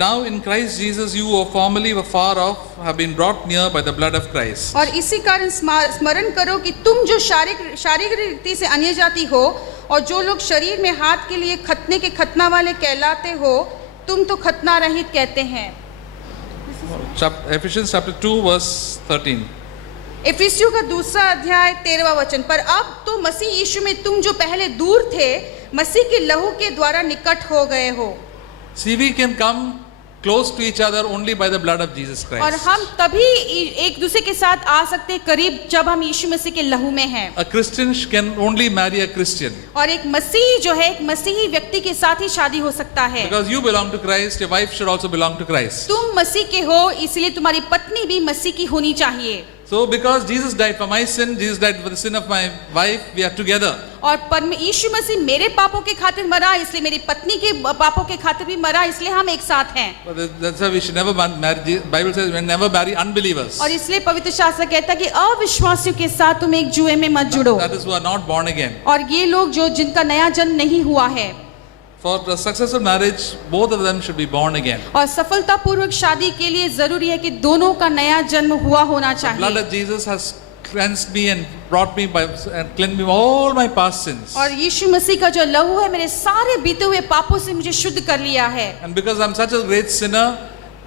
now in Christ Jesus you who formerly were far off have been brought near by the blood of Christ. और इसी कारण स्मरण करो कि तुम जो शारीरिक रीति से अन्य जाति हो और जो लोग शरीर में हाथ के लिए खतना के खतना वाले कहलाते हो, तुम तो खतना रहित कहते हैं। Ephesians chapter 2 verse 13. इफिसियों का दूसरा अध्याय 13वां वचन। पर अब तो मसीह यीशु में तुम जो पहले दूर थे, मसीह के लहू के द्वारा निकट हो गए हो। See, we can come close to each other only by the blood of Jesus Christ. और हम तभी एक दूसरे के साथ आ सकते हैं करीब जब हम यीशु मसीह के लहू में हैं। A Christian can only marry a Christian. और एक मसीही जो है एक मसीही व्यक्ति के साथ ही शादी हो सकता है। Because you belong to Christ, your wife should also belong to Christ. तुम मसीह के हो, इसलिए तुम्हारी पत्नी भी मसीह की होनी चाहिए। So because Jesus died for my sin, Jesus died for the sin of my wife, we are together. और यीशु मसीह मेरे पापों के खातिर मरा, इसलिए मेरी पत्नी के पापों के खातिर भी मरा, इसलिए हम एक साथ हैं। But that's why we should never marry. Bible says we never marry unbelievers. और इसलिए पवित्र शास्त्र कहता है कि अविश्वासियों के साथ तुम एक जुए में मत जुड़ो। That is who are not born again. और ये लोग जो जिनका नया जन्म नहीं हुआ है। For the successful marriage, both of them should be born again. और सफलतापूर्वक शादी के लिए जरूरी है कि दोनों का नया जन्म हुआ होना चाहिए। The blood of Jesus has cleansed me and brought me by and cleansed me of all my past sins. और यीशु मसीह का जो लहू है मेरे सारे बीते हुए पापों से मुझे शुद्ध कर लिया है। And because I'm such a great sinner,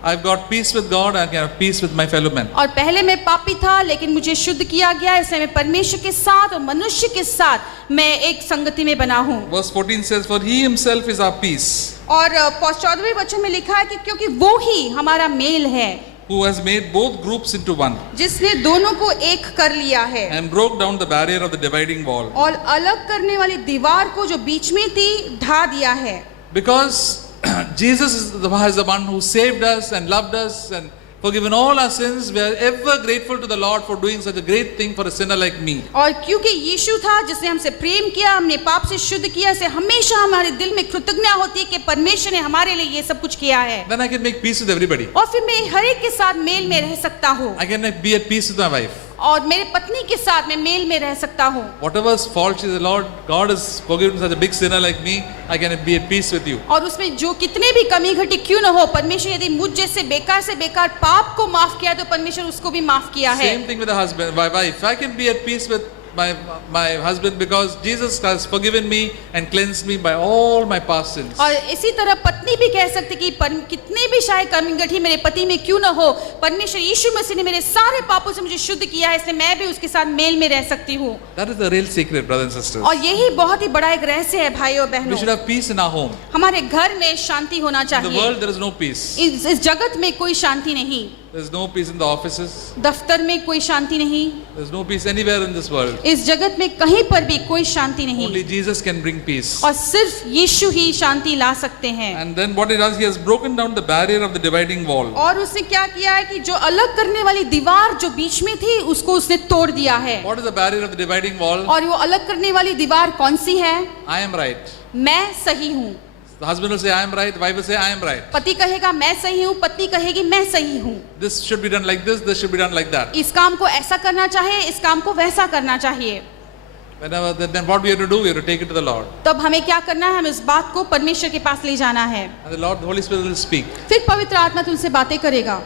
I've got peace with God and I can have peace with my fellow men. और पहले मैं पापी था लेकिन मुझे शुद्ध किया गया, इसलिए मैं परमेश्वर के साथ और मनुष्य के साथ मैं एक संगति में बना हूँ। Verse 14 says, "For He Himself is our peace." और 14वें वचन में लिखा है कि क्योंकि वो ही हमारा मेल है, Who has made both groups into one जिसने दोनों को एक कर लिया है and broke down the barrier of the dividing wall. और अलग करने वाली दीवार को जो बीच में थी ढा दिया है। Because Jesus is the one who saved us and loved us and forgiven all our sins. We are ever grateful to the Lord for doing such a great thing for a sinner like me. और क्योंकि यीशु था जिसने हमसे प्रेम किया, हमने पाप से शुद्ध किया, इसे हमेशा हमारे दिल में कृतज्ञता होती है कि परमेश्वर ने हमारे लिए ये सब कुछ किया है। Then I can make peace with everybody. और फिर मैं हर एक के साथ मेल में रह सकता हूँ। I can be at peace with my wife. और मेरे पत्नी के साथ मैं मेल में रह सकता हूँ। Whatever fault she is, Lord, God has forgiven such a big sinner like me. I can be at peace with you. और उसमें जो कितने भी कमी घटी क्यों न हो, परमेश्वर यदि मुझ जैसे बेकार पाप को माफ किया तो परमेश्वर उसको भी माफ किया है। Same thing with the husband, my wife. I can be at peace with my husband because Jesus has forgiven me and cleansed me by all my past sins. और इसी तरह पत्नी भी कह सकती कि कितने भी शायद कमी घटी मेरे पति में क्यों न हो, परमेश्वर यीशु मसीह ने मेरे सारे पापों से मुझे शुद्ध किया है, इसलिए मैं भी उसके साथ मेल में रह सकती हूँ। That is the real secret, brothers and sisters. और यही बहुत ही बड़ा एक रहस्य है भाइयों We should बहनों। have peace in our home. हमारे घर में शांति होना In the चाहिए। world there is no peace. इस जगत में कोई शांति नहीं, There is no peace in the offices. दफ्तर में कोई शांति नहीं, There is no peace anywhere in this world. इस जगत में कहीं पर भी कोई शांति नहीं। Only Jesus can bring peace. और सिर्फ यीशु ही शांति ला सकते हैं। And then what he does, he has broken down the barrier of the dividing wall. और उसने क्या किया है कि जो अलग करने वाली दीवार जो बीच में थी उसको उसने तोड़ दिया है। What is the barrier of the dividing wall? और वो अलग करने वाली दीवार कौन सी है? I am right. मैं सही हूँ। The husband will say I am right, the wife will say I am right. पति कहेगा मैं सही हूँ, पत्नी कहेगी मैं सही हूँ। This should be done like this should be done like that. इस काम को ऐसा करना चाहिए, इस काम को वैसा करना चाहिए। Then what we have to do, we have to take it to the Lord. तब हमें क्या करना है? हमें इस बात को परमेश्वर के पास ले जाना है। And the Lord, the Holy Spirit will speak. फिर पवित्र आत्मा तुमसे बातें करेगा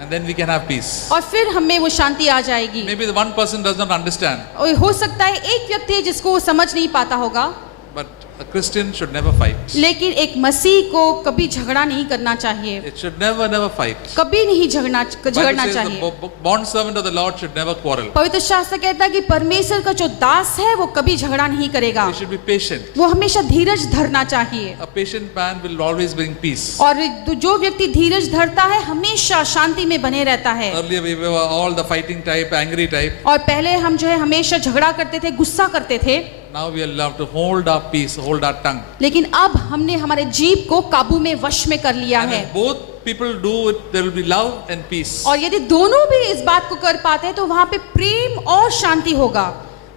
And then we can have peace. और फिर हमें वो शांति आ जाएगी। Maybe the one person does not understand. और हो सकता है एक व्यक्ति है जिसको वो समझ नहीं पाता होगा, But a Christian should never fight. लेकिन एक मसीह को कभी झगड़ा नहीं करना चाहिए, It should never fight. कभी नहीं झगड़ना Bible says चाहिए। the bond servant of the Lord should never quarrel. पवित्र शास्त्र कहता है कि परमेश्वर का जो दास है वो कभी झगड़ा नहीं करेगा, He should be patient. वो हमेशा धीरज धरना चाहिए। A patient man will always bring peace. और जो व्यक्ति धीरज धरता है हमेशा शांति में बने रहता है। Earlier we were all the fighting type, angry type. और पहले हम जो है हमेशा झगड़ा करते थे, गुस्सा करते थे, Now we are allowed to hold our peace, hold our tongue. लेकिन अब हमने हमारे जीभ को काबू में वश में कर लिया And है। if both people do it, there will be love and peace. और यदि दोनों भी इस बात को कर पाते हैं तो वहां पे प्रेम और शांति होगा।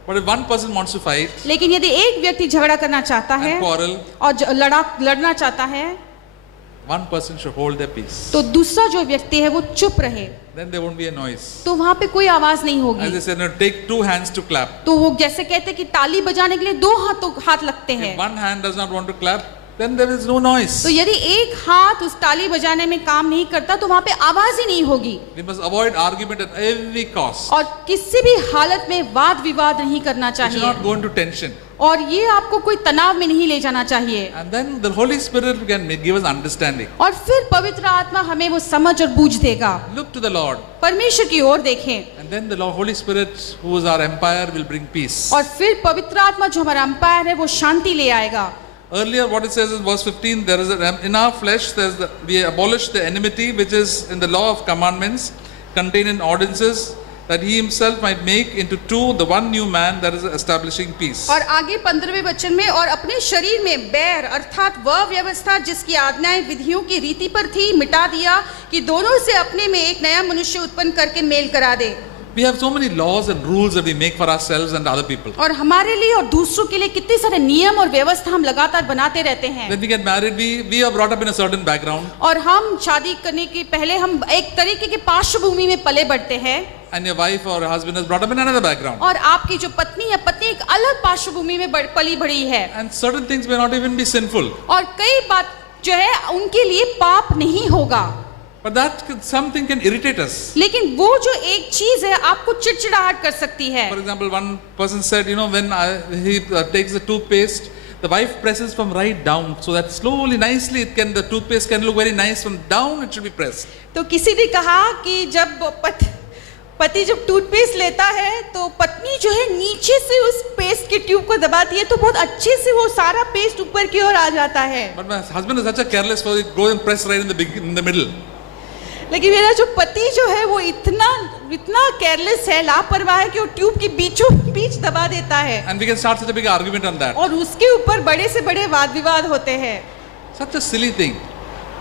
But if one person wants to fight लेकिन यदि एक व्यक्ति झगड़ा करना चाहता है and quarrel, और लड़ना चाहता है, one person should hold their peace. तो दूसरा जो व्यक्ति है वो चुप रहे, Then there won't be a noise. तो वहां पे कोई आवाज नहीं As होगी। they said, no, take two hands to clap. तो वो जैसे कहते हैं कि ताली बजाने के लिए दो हाथ लगते हैं। If one hand does not want to clap, then there is no noise. तो यदि एक हाथ उस ताली बजाने में काम नहीं करता तो वहां पे आवाज ही नहीं होगी। We must avoid argument at every cost. और किसी भी हालत में वाद विवाद नहीं करना We should चाहिए not go into tension. और ये आपको कोई तनाव में नहीं ले जाना चाहिए। And then the Holy Spirit can give us understanding. और फिर पवित्र आत्मा हमें वो समझ और बूझ देगा। Look to the Lord. परमेश्वर की ओर देखें। And then the Holy Spirit, who is our empire, will bring peace. और फिर पवित्र आत्मा जो हमारा अंपायर है वो शांति ले आएगा। Earlier, what it says in verse 15, there is in our flesh, we abolish the enmity which is in the law of commandments contained in ordinances, that he himself might make into two the one new man, that is establishing peace. और आगे 15वें वचन में, और अपने शरीर में बैर अर्थात वह व्यवस्था जिसकी आज्ञाएं विधियों की रीति पर थी मिटा दिया, कि दोनों से अपने में एक नया मनुष्य उत्पन्न करके मेल करा दे। We have so many laws and rules that we make for ourselves and other people. और हमारे लिए और दूसरों के लिए कितने सारे नियम और व्यवस्था हम लगातार बनाते रहते हैं। When we get married, we are brought up in a certain background. और हम शादी करने के पहले हम एक तरीके की पार्श्वभूमि में पले बढ़ते हैं। And your wife or husband is brought up in another background. और आपकी जो पत्नी या पत्नी एक अलग पार्श्वभूमि में पली बढ़ी है। And certain things may not even be sinful. और कई बात जो है उनके लिए पाप नहीं होगा। But that something can irritate us. लेकिन वो जो एक चीज है आपको चिड़चिड़ाहट कर सकती है। For example, one person said, when he takes the toothpaste, the wife presses from right down, so that slowly, nicely, the toothpaste can look very nice from down. It should be pressed. तो किसी ने कहा कि जब पति जब toothpaste लेता है तो पत्नी जो है नीचे से उस पेस्ट के ट्यूब को दबाती है तो बहुत अच्छे से वो सारा पेस्ट ऊपर की ओर आ जाता है। But my husband is such a careless fellow, he goes and press right in the middle. लेकिन मेरा जो पति जो है वो इतना केयरलेस है, लापरवाह है कि वो ट्यूब के बीचों बीच दबा देता है। And we can start such a big argument on that. और उसके ऊपर बड़े से बड़े वाद विवाद होते हैं। Such a silly thing.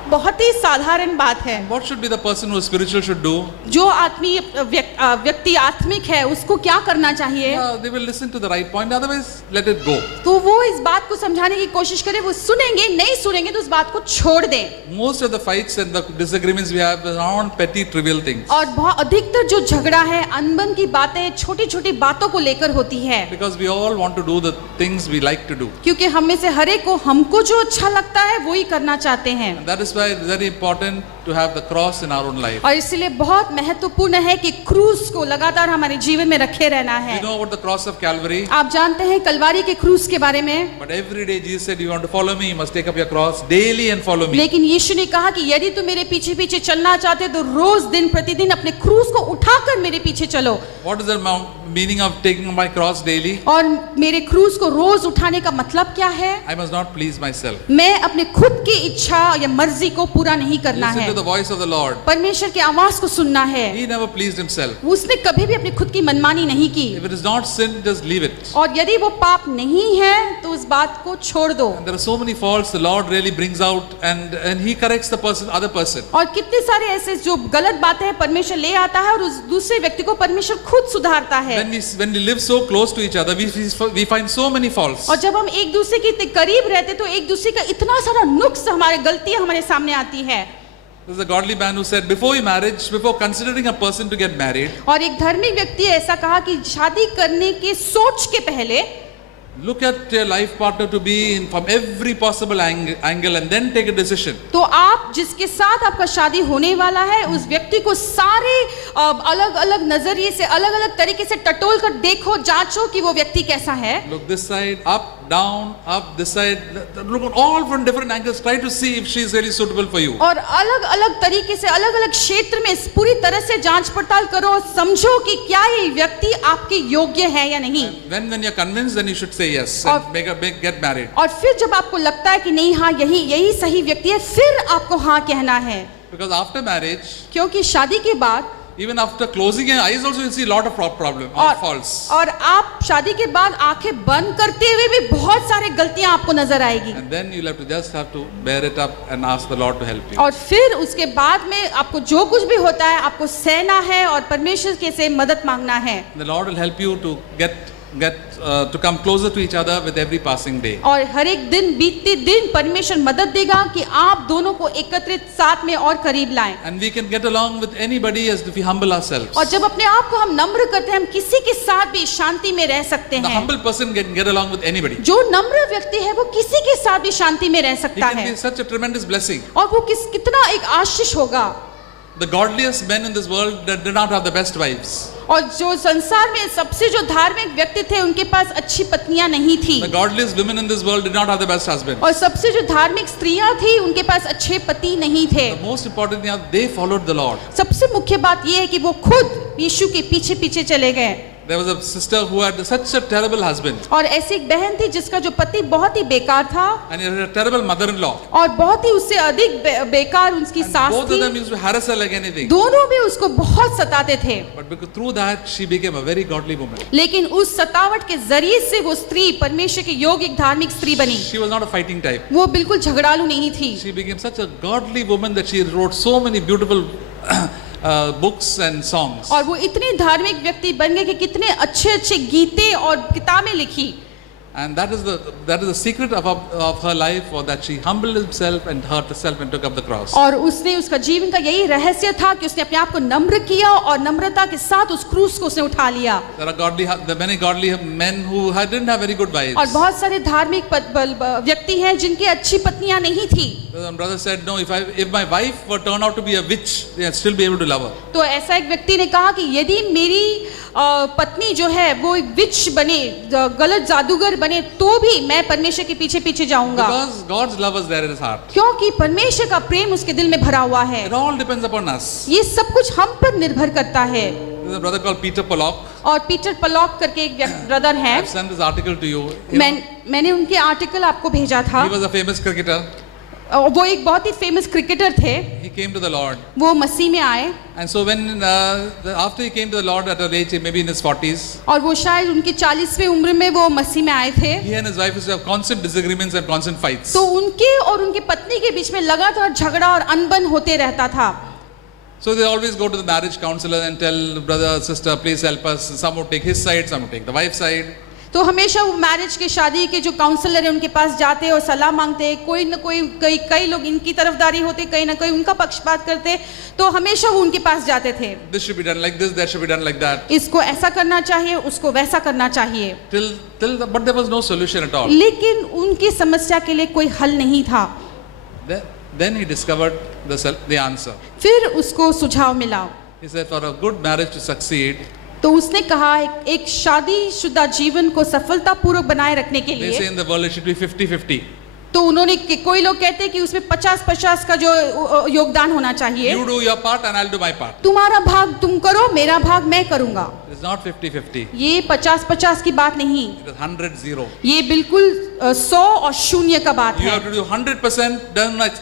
बहुत ही साधारण बात है। What should be the person who is spiritual should do? जो आत्मीय व्यक्ति आत्मिक है उसको क्या करना चाहिए? They will listen to the right point, otherwise let it go. तो वो इस बात को समझाने की कोशिश करें, वो सुनेंगे, नहीं सुनेंगे तो उस बात को छोड़ दें। Most of the fights and the disagreements we have are on petty trivial things. और बहुत अधिकतर जो झगड़ा है अनबन की बातें छोटी-छोटी बातों को लेकर होती है। Because we all want to do the things we like to do. क्योंकि हम में से हर एक को हमको जो अच्छा लगता है वो ही करना चाहते हैं। And that is why it's very important to have the cross in our own life. और इसलिए बहुत महत्वपूर्ण है कि क्रूस को लगातार हमारे जीवन में रखे रहना है। You know about the cross of Calvary? आप जानते हैं कलवारी के क्रूस के बारे में? But every day Jesus said, you want to follow me, you must take up your cross daily and follow me. लेकिन यीशु ने कहा कि यदि तुम मेरे पीछे पीछे चलना चाहते हो तो रोज दिन प्रतिदिन अपने क्रूस को उठाकर मेरे पीछे चलो। What is the meaning of taking my cross daily? और मेरे क्रूस को रोज उठाने का मतलब क्या है? I must not please myself. मैं अपने खुद की इच्छा या मर्जी को पूरा नहीं करना Listen है। to the voice of the Lord. परमेश्वर की आवाज को सुनना है। He never pleased himself. उसने कभी भी अपनी खुद की मनमानी नहीं की। If it is not sin, just leave it. और यदि वो पाप नहीं है तो उस बात को छोड़ दो। And there are so many faults the Lord really brings out, and he corrects the other person. और कितने सारे ऐसे जो गलत बातें हैं परमेश्वर ले आता है और उस दूसरे व्यक्ति को परमेश्वर खुद सुधारता है। When we live so close to each other, we find so many faults. और जब हम एक दूसरे के इतने करीब रहते तो एक दूसरे का इतना सारा नुक्स हमारे गलतियां हमारे सामने आती है। There's a godly man who said, before considering a person to get married, और एक धार्मिक व्यक्ति ऐसा कहा कि शादी करने के सोच के पहले look at your life partner to be in from every possible angle and then take a decision. तो आप जिसके साथ आपका शादी होने वाला है उस व्यक्ति को सारे अलग अलग नजरिए से अलग अलग तरीके से टटोल कर देखो, जांचो कि वो व्यक्ति कैसा है। Look this side, up, down, up, this side, look at all from different angles, try to see if she is really suitable for you. और अलग अलग तरीके से अलग अलग क्षेत्र में पूरी तरह से जांच पड़ताल करो और समझो कि क्या ये व्यक्ति आपके योग्य है या नहीं। When you're convinced, then you should say yes and get married. और फिर जब आपको लगता है कि नहीं, हाँ यही सही व्यक्ति है, फिर आपको हाँ कहना है। Because after marriage, क्योंकि शादी के बाद even after closing your eyes also you see a lot of problem or faults. और आप शादी के बाद आंखें बंद करते हुए भी बहुत सारे गलतियां आपको नजर आएगी। And then you'll have to bear it up and ask the Lord to help you. और फिर उसके बाद में आपको जो कुछ भी होता है आपको सहना है और परमेश्वर के से मदद मांगना है। The Lord will help you to get get to come closer to each other with every passing day. और हर एक दिन बीतते दिन परमेश्वर मदद देगा कि आप दोनों को एकत्रित साथ में और करीब लाएं। And we can get along with anybody as if we humble ourselves. और जब अपने आप को हम नम्र करते हैं, हम किसी के साथ भी शांति में रह सकते The हैं। humble person can get along with anybody. जो नम्र व्यक्ति है वो किसी के साथ भी शांति में रह He सकता can है be such a tremendous blessing. और वो कितना एक आशीष होगा। The godliest men in this world did not have the best wives. और जो संसार में सबसे जो धार्मिक व्यक्ति थे उनके पास अच्छी पत्नियां नहीं थी, The godliest women in this world did not have the best husbands. और सबसे जो धार्मिक स्त्रियां थी उनके पास अच्छे पति नहीं थे। The most important thing is they followed the Lord. सबसे मुख्य बात यह है कि वो खुद यीशु के पीछे पीछे चले गए। There was a sister who had such a terrible husband, और ऐसी एक बहन थी जिसका जो पति बहुत ही बेकार था and he had a terrible mother-in-law. और बहुत ही उससे अधिक बेकार उसकी And सास both of them थी। used to harass her like anything. दोनों भी उसको बहुत सताते थे, But because through that she became a very godly woman. लेकिन उस सतावट के जरिए से वो स्त्री परमेश्वर के योग्य एक धार्मिक स्त्री बनी। She was not a fighting type. वो बिल्कुल झगड़ालू नहीं थी। She became such a godly woman that she wrote so many beautiful books and songs. और वो इतनी धार्मिक व्यक्ति बन गए कि कितने अच्छे अच्छे गीते और किताबें लिखी। And that is the secret of her life, was that she humbled herself and hurt herself and took up the cross. और उसने उसका जीवन का यही रहस्य था कि उसने अपने आप को नम्र किया और नम्रता के साथ उस क्रूस को उसने उठा लिया। There are many godly men who didn't have very good wives. और बहुत सारे धार्मिक व्यक्ति हैं जिनकी अच्छी पत्नियां नहीं थी। One brother said, no, if my wife were turned out to be a witch, I'd still be able to love her. तो ऐसा एक व्यक्ति ने कहा कि यदि मेरी पत्नी जो है वो एक विच बने, गलत जादूगर बने, तो भी मैं परमेश्वर के पीछे पीछे जाऊंगा। Because God's love is there in his heart. क्योंकि परमेश्वर का प्रेम उसके दिल में भरा हुआ है। It all depends upon us. ये सब कुछ हम पर निर्भर करता है। There's a brother called Peter Pollock. और पीटर पलॉक करके एक ब्रदर है। I've sent this article to you. मैंने उनके आर्टिकल आपको भेजा था। He was a famous cricketer. वो एक बहुत ही फेमस क्रिकेटर थे। He came to the Lord. वो मसीह में आए। And so when after he came to the Lord at an age maybe in his 40s, और वो शायद उनकी 40वीं उम्र में वो मसीह में आए थे। he and his wife used to have constant disagreements and constant fights. तो उनके और उनकी पत्नी के बीच में लगातार झगड़ा और अनबन होते रहता था। So they always go to the marriage counselor and tell brother, sister, please help us. Some would take his side, some would take the wife's side. तो हमेशा वो मैरिज के शादी के जो काउंसलर है उनके पास जाते और सलाह मांगते, कोई न कोई कई लोग इनकी तरफदारी होते, कहीं ना कहीं उनका पक्षपात करते, तो हमेशा वो उनके पास जाते थे। This should be done like this, that should be done like that. इसको ऐसा करना चाहिए, उसको वैसा करना चाहिए। But there was no solution at all. लेकिन उनकी समस्या के लिए कोई हल नहीं था। Then he discovered the answer. फिर उसको सुझाव मिला। He said, for a good marriage to succeed, तो उसने कहा एक शादीशुदा जीवन को सफलतापूर्वक बनाए रखने के they say लिए, in the world it should be 50-50. तो उन्होंने कोई लोग कहते हैं कि उसमें 50-50 का जो योगदान होना चाहिए। You do your part and I'll do my part. तुम्हारा भाग तुम करो, मेरा भाग मैं करूंगा। It is not 50-50. ये 50-50 की बात नहीं, It is 100-0. ये बिल्कुल 100 और 0 का बात You है। have to do 100%.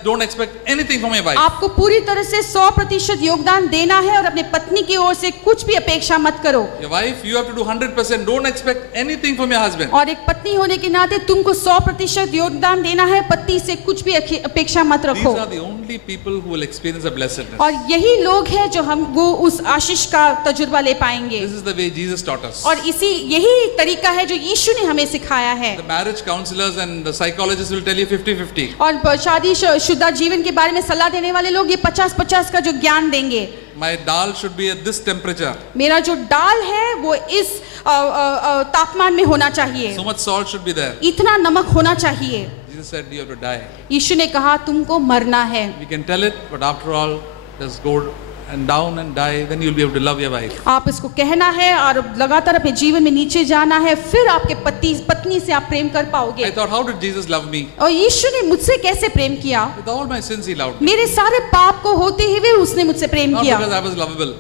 Don't expect anything from your wife. आपको पूरी तरह से 100% योगदान देना है और अपने पत्नी की ओर से कुछ भी अपेक्षा मत करो। Your wife, you have to do 100%. Don't expect anything from your husband. और एक पत्नी होने के नाते तुमको 100% योगदान देना है, पति से कुछ भी अपेक्षा मत These रखो। are the only people who will experience a blessedness. और यही लोग हैं जो वो उस आशीष का तजुर्बा ले पाएंगे। This is the way Jesus taught us. और यही तरीका है जो यीशु ने हमें सिखाया है। The marriage counselors and the psychologists will tell you 50-50. और शादीशुदा जीवन के बारे में सलाह देने वाले लोग ये 50-50 का जो ज्ञान देंगे। My dal should be at this temperature. मेरा जो दाल है वो इस तापमान में होना चाहिए, So much salt should be there. इतना नमक होना चाहिए। Jesus said you have to die. यीशु ने कहा तुमको मरना है। We can tell it, but after all, just go and down and die. Then you'll be able to love your wife. आप इसको कहना है और लगातार अपने जीवन में नीचे जाना है, फिर आपके पत्नी से आप प्रेम कर पाओगे। I thought, how did Jesus love me? और यीशु ने मुझसे कैसे प्रेम किया? With all my sins, he loved me. मेरे सारे पाप को होते हुए उसने मुझसे प्रेम Not किया। because I was lovable.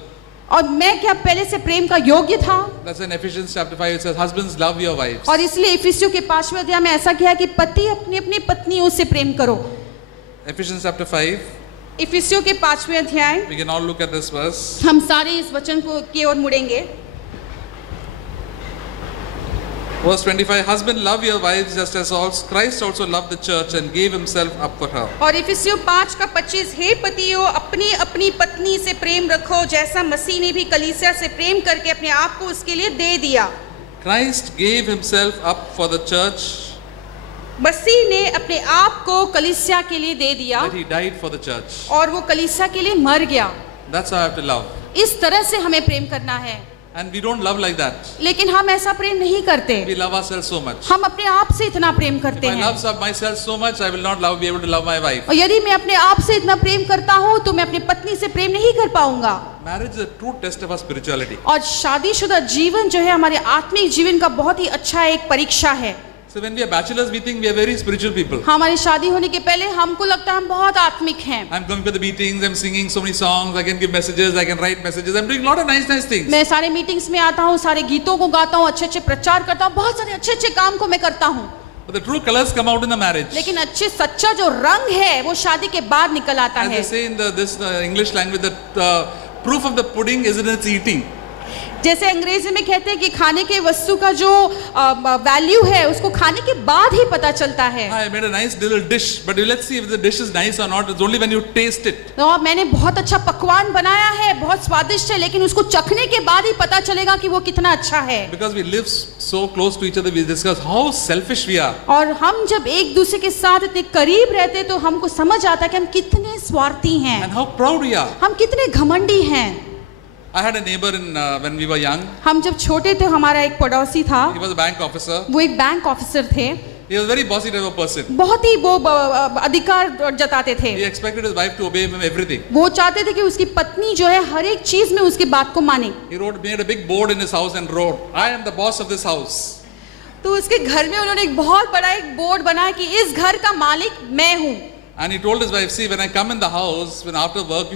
और मैं क्या पहले से प्रेम का योग्य था? That's in Ephesians chapter 5. It says, husbands, love your wives. और इसलिए इफिसियों के 5वें अध्याय में ऐसा किया कि पति अपनी अपनी पत्नियों से प्रेम करो। Ephesians chapter 5. इफिसियों के 5वें अध्याय, We can all look at this verse. हम सारे इस वचन की ओर मुड़ेंगे। Verse 25, husband, love your wives just as Christ also loved the church and gave himself up for her. और इफिसियों 5 का 25, हे पतियों अपनी अपनी पत्नी से प्रेम रखो जैसा मसीह ने भी कलीसिया से प्रेम करके अपने आप को उसके लिए दे दिया। Christ gave himself up for the church, मसीह ने अपने आप को कलीसिया के लिए दे दिया that he died for the church. और वो कलीसिया के लिए मर गया। That's how I have to love. इस तरह से हमें प्रेम करना है, And we don't love like that. लेकिन हम ऐसा प्रेम नहीं करते। We love ourselves so much. हम अपने आप से इतना प्रेम If करते I हैं, love myself so much, I will not be able to love my wife. और यदि मैं अपने आप से इतना प्रेम करता हूँ तो मैं अपनी पत्नी से प्रेम नहीं कर पाऊंगा। Marriage is a true test of our spirituality. और शादीशुदा जीवन जो है हमारे आत्मिक जीवन का बहुत ही अच्छा एक परीक्षा है। So when we are bachelors, we think we are very spiritual people. हमारी शादी होने के पहले हमको लगता है हम बहुत आत्मिक हैं। I'm coming to the meetings, I'm singing so many songs, I can give messages, I can write messages, I'm doing a lot of nice things. मैं सारे मीटिंग्स में आता हूँ, सारे गीतों को गाता हूँ, अच्छे अच्छे प्रचार करता हूँ, बहुत सारे अच्छे अच्छे काम को मैं करता हूँ। But the true colors come out in the marriage. लेकिन अच्छे सच्चा जो रंग है वो शादी के बाद निकल आता As है। they say in this English language, that proof of the pudding is in its eating. जैसे अंग्रेजी में कहते हैं कि खाने के वस्तु का जो वैल्यू है उसको खाने के बाद ही पता चलता है। I made a nice little dish, but let's see if the dish is nice or not. It's only when you taste it. तो मैंने बहुत अच्छा पकवान बनाया है, बहुत स्वादिष्ट है, लेकिन उसको चखने के बाद ही पता चलेगा कि वो कितना अच्छा है। Because we live so close to each other, we discuss how selfish we are. और हम जब एक दूसरे के साथ इतने करीब रहते हैं तो हमको समझ आता है कि हम कितने स्वार्थी हैं, And how proud we are. हम कितने घमंडी हैं। I had a neighbor when we were young. हम जब छोटे थे हमारा एक पड़ोसी था, He was a bank officer. वो एक बैंक ऑफिसर थे, He was a very bossy type of person. बहुत ही वो अधिकार जताते थे। He expected his wife to obey him everything. वो चाहते थे कि उसकी पत्नी जो है हर एक चीज में उसकी बात को माने। He made a big board in his house and wrote, I am the boss of this house. तो उसके घर में उन्होंने एक बहुत बड़ा एक बोर्ड बनाया कि इस घर का मालिक मैं हूँ। And he told his wife, see, when I come in the house, when after work,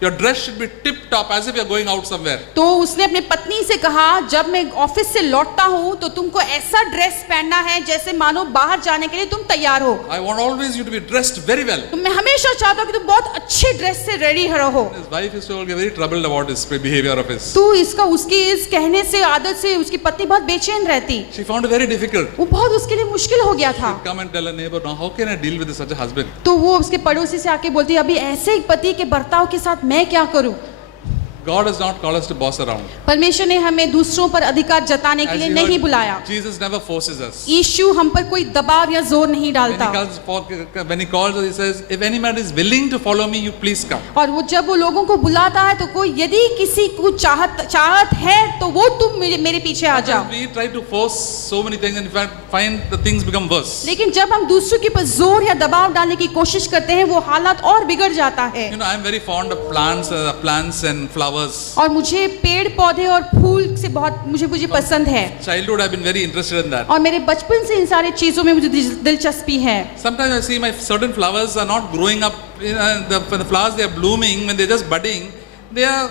your dress should be tip top as if you're going out somewhere. तो उसने अपने पत्नी से कहा, जब मैं ऑफिस से लौटता हूँ तो तुमको ऐसा ड्रेस पहनना है जैसे मानो बाहर जाने के लिए तुम तैयार हो। I want always you to be dressed very well. तो मैं हमेशा चाहता हूँ कि तुम बहुत अच्छे ड्रेस से रेडी रहो। His wife is told, very troubled about his behavior of his. तो इसका उसकी इस कहने से आदत से उसकी पत्नी बहुत बेचैन रहती। She found it very difficult. वो बहुत उसके लिए मुश्किल हो गया था। Come and tell her neighbor, now how can I deal with such a husband? तो वो उसके पड़ोसी से आके बोलती, अभी ऐसे एक पति के बर्ताव के साथ मैं क्या करूं? God has not called us to boss around. परमेश्वर ने हमें दूसरों पर अधिकार जताने के As लिए you नहीं heard, बुलाया। Jesus never forces us. यीशु हम पर कोई दबाव या जोर नहीं डालता। When he calls us, he says, if any man is willing to follow me, you please come. और वो जब वो लोगों को बुलाता है तो कोई यदि किसी को चाहत है तो वो तुम मेरे पीछे आ जाओ। We try to force so many things and find the things become worse. लेकिन जब हम दूसरों के ऊपर जोर या दबाव डालने की कोशिश करते हैं वो हालात और बिगड़ जाता है। You know, I am very fond of plants and flowers. और मुझे पेड़ पौधे और फूल से बहुत मुझे पसंद है। Childhood, I've been very interested in that. और मेरे बचपन से इन सारी चीजों में मुझे दिलचस्पी है। Sometimes I see my certain flowers are not growing up. When the flowers they are blooming, when they're just budding, they are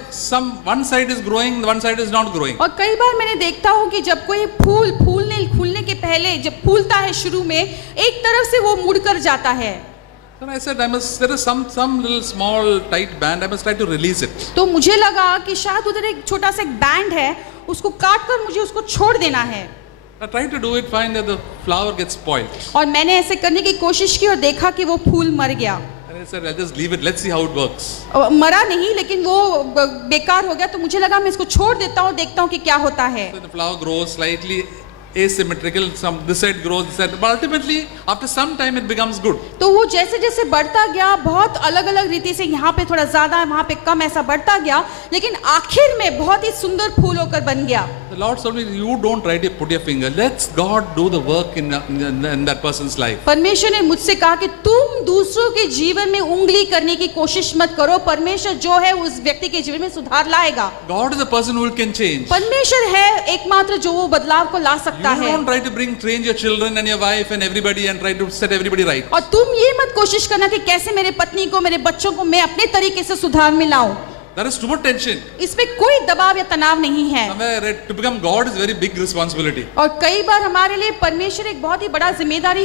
one side is growing, one side is not growing. और कई बार मैंने देखता हूँ कि जब कोई फूल फूलने के पहले जब फूलता है शुरू में एक तरफ से वो मुड़कर जाता है। So I said, there is some little small tight band. I must try to release it. तो मुझे लगा कि शायद उधर एक छोटा सा एक बैंड है, उसको काट कर मुझे उसको छोड़ देना है। I tried to do it, find that the flower gets spoiled. और मैंने ऐसे करने की कोशिश की और देखा कि वो फूल मर गया। And I said, I'll just leave it. Let's see how it works. मरा नहीं, लेकिन वो बेकार हो गया। तो मुझे लगा मैं इसको छोड़ देता हूँ, देखता हूँ कि क्या होता है। So the flower grows slightly asymmetrical, this side grows, this side, but ultimately after some time it becomes good. तो वो जैसे जैसे बढ़ता गया, बहुत अलग अलग रीति से यहाँ पे थोड़ा ज्यादा वहाँ पे कम ऐसा बढ़ता गया, लेकिन आखिर में बहुत ही सुंदर फूल होकर बन गया। The Lord told me, you don't try to put your finger. Let God do the work in that person's life. परमेश्वर ने मुझसे कहा कि तुम दूसरों के जीवन में उंगली करने की कोशिश मत करो, परमेश्वर जो है उस व्यक्ति के जीवन में सुधार लाएगा। God is the person who can change. परमेश्वर है एकमात्र जो वो बदलाव को ला सकता You है। don't try to train your children and your wife and everybody and try to set everybody right. और तुम ये मत कोशिश करना कि कैसे मेरे पत्नी को मेरे बच्चों को मैं अपने तरीके से सुधार में लाऊं। There is too much tension. इसमें कोई दबाव या तनाव नहीं है। Somewhere I read, to become God is very big responsibility. और कई बार हमारे लिए परमेश्वर एक बहुत ही बड़ा जिम्मेदारी